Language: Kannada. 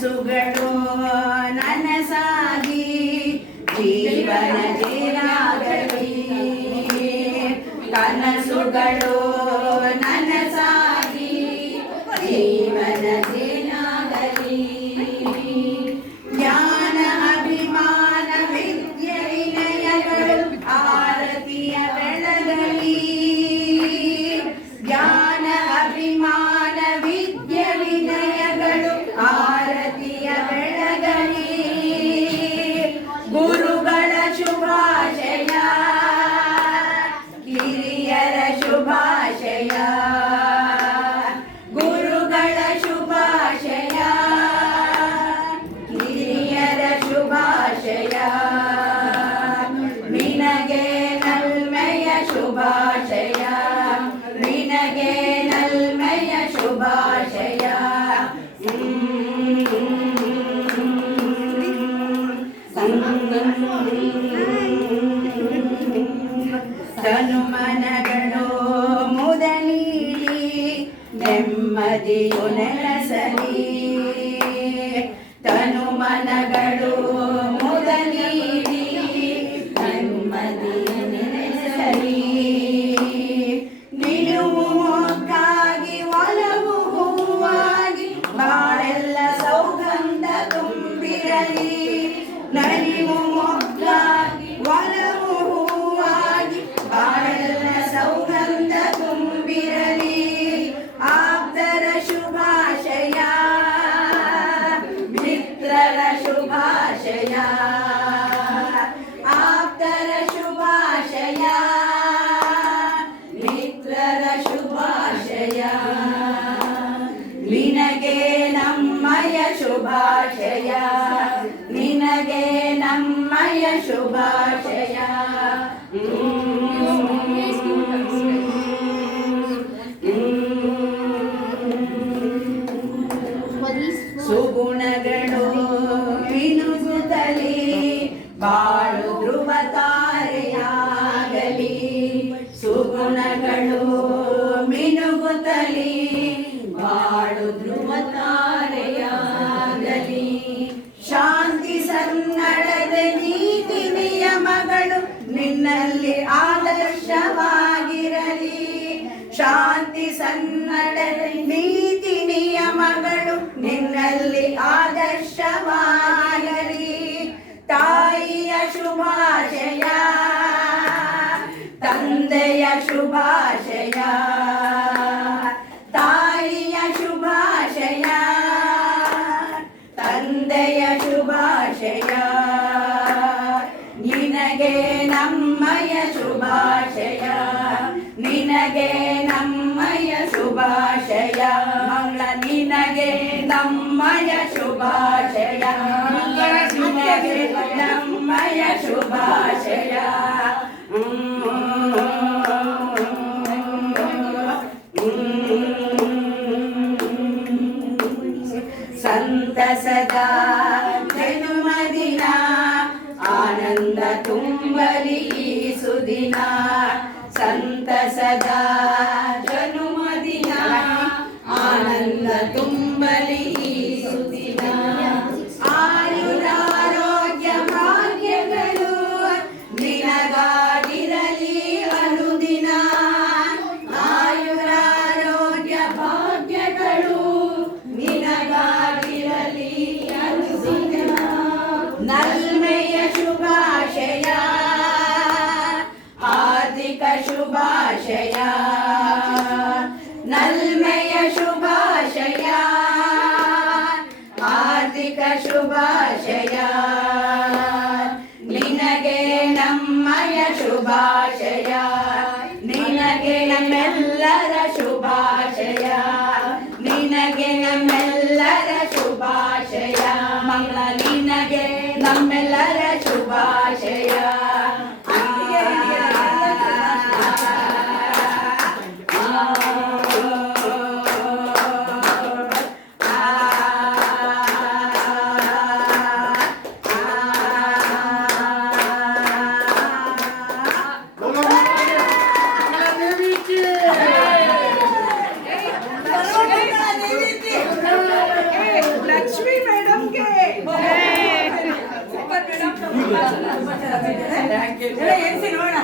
ಕನಸುಗಳು ನನಸಾಗಿ ಜೀವನ ಜೇನಾಗಲಿ ಕನಸುಗಳು ನನಸಾಗಿ ಜೀವನ ಜೇನಾಗಲಿ ಜ್ಞಾನ ಅಭಿಮಾನ ವಿದ್ಯೆ ವಿನಯಗಳು ಆರತಿಯ ಬೆಳಗಲಿ ಜ್ಞಾನ ಅಭಿಮಾನ ವಿದ್ಯೆ ವಿನಯಗಳು ಆರತಿಯ ಬೆಳಗಲಿ ಗುರುಗಳ ಶುಭಾಶಯ ಹಿರಿಯರ ಶುಭಾಶಯ ಗುರುಗಳ ಶುಭಾಶಯ ಹಿರಿಯರ ಶುಭಾಶಯ ನಿನಗೆ ನಲ್ಮೆಯ ಶುಭಾಶಯ ನಿನಗೆ ನಲ್ಮೆಯ ಶುಭಾಶಯ ತನುಮನಗಳು ಮುದ ನೀಡಿ ನೆಮ್ಮದಿಯು ನೆಲೆಸಲಿ ತನುಮನಗಳು ಮುದ ನೀಡಿ ನೆಮ್ಮದಿಯು ನೆಲೆಸಲಿ ನಿಲುವು ಮೊಗ್ಗಾಗಿ ಒಲವು ಹೂವಾಗಿ ಬಾಳೆಲ್ಲ ಸೌಗಂಧ ತುಂಬಿರಲಿ ನಲಿವು ಮೊಗ್ಗಾಗಿ ಒಲವು ಹೂವಾಗಿ ಬಾಳೆಲ್ಲ ಸೌಗಂಧ ತುಂಬಿರಲಿ ಆಪ್ತರ ಶುಭಾಶಯ ಮಿತ್ರರ ಶುಭಾಶಯ ಆಪ್ತರ ಶುಭಾಶಯ ಮಿತ್ರರ ಶುಭಾಶಯ ನಿನಗೆ ನಮ್ಮಯ ಶುಭಾಶಯ ನಿನಗೆ ನಮ್ಮಯ ಶುಭಾಶಯ ಸುಗುಣಗಳು ಮಿನುಗುತ್ತಲಿ ಬಾಳು ಧ್ರುವ ತಾರೆಯಾಗಲಿ ಸುಗುಣಗಳು ಮಿನುಗುತ್ತಲಿ ಬಾಳು ಧ್ರುವ ತಾರೆಯಾಗಲಿ ಶಾಂತಿ ಸನ್ನಡದ ನೀತಿ ನಿಯಮಗಳು ನಿನ್ನಲ್ಲಿ ಆದರ್ಶವಾಗಿರಲಿ ಶಾಂತಿ ಸನ್ನಡದ ನೀತಿ ನಿಯಮಗಳು ನಿನ್ನಲ್ಲಿ ಆದರ್ಶವಾಗಿರಲಿ ತಾಯಿಯ ಶುಭಾಶಯ ತಂದೆಯ ಶುಭಾಶಯ ತಾಯಿಯ ಶುಭಾಶಯ ತಂದೆಯ ಶುಭಾಶಯ ನಿನಗೆ ನಮ್ಮಯ ಶುಭಾಶಯ ನಿನಗೆ ನಮ್ಮಯ ಶುಭಾಶಯ ಮಂಗಳ ನಿನಗೆ ನಮ್ಮಯ ಶುಭಾಶಯ ಮಂಗಳ ನಿನಗೆ ನಮ್ಮಯ ಶುಭಾಶಯ ಸಂತಸದ ಜನ್ಮದಿನ ಆನಂದ ತುಂಬಲಿ ಈ ಸುದಿನ ಸಂತಸದ ಜನ್ಮದಿನ ಆನಂದ ತುಂಬಲಿ ಈ ಸುದಿನ ಆಯುರಾರೋಗ್ಯ ಭಾಗ್ಯಗಳು ನಿನಗಾಗಿರಲಿ ಅನುದಿನ ಆಯುರಾರೋಗ್ಯ ಭಾಗ್ಯಗಳು ನಿನಗಾಗಿರಲಿ ಅನುದಿನ ನಲ್ಮೆಯ ಶುಭಾಶಯ ಆರ್ಥಿಕ ಶುಭಾಶಯ ನಲ್ಮೆಯ ಶುಭಾಶಯ ಆರ್ಥಿಕ ಶುಭಾಶಯ ನಿನಗೆ ನಮ್ಮಯ ಶುಭಾಶಯ ನಿನಗೆ ನಮ್ಮೆಲ್ಲರ ಶುಭಾಶಯ ನಿನಗೆ ನಮ್ಮೆಲ್ಲರ ಶುಭಾಶಯ ಮಂಗಳ ನಿನಗೆ ನಮ್ಮೆಲ್ಲರ ಶುಭಾಶಯ Come on. ಎಣಿಸಿ ನೋಡೋಣ.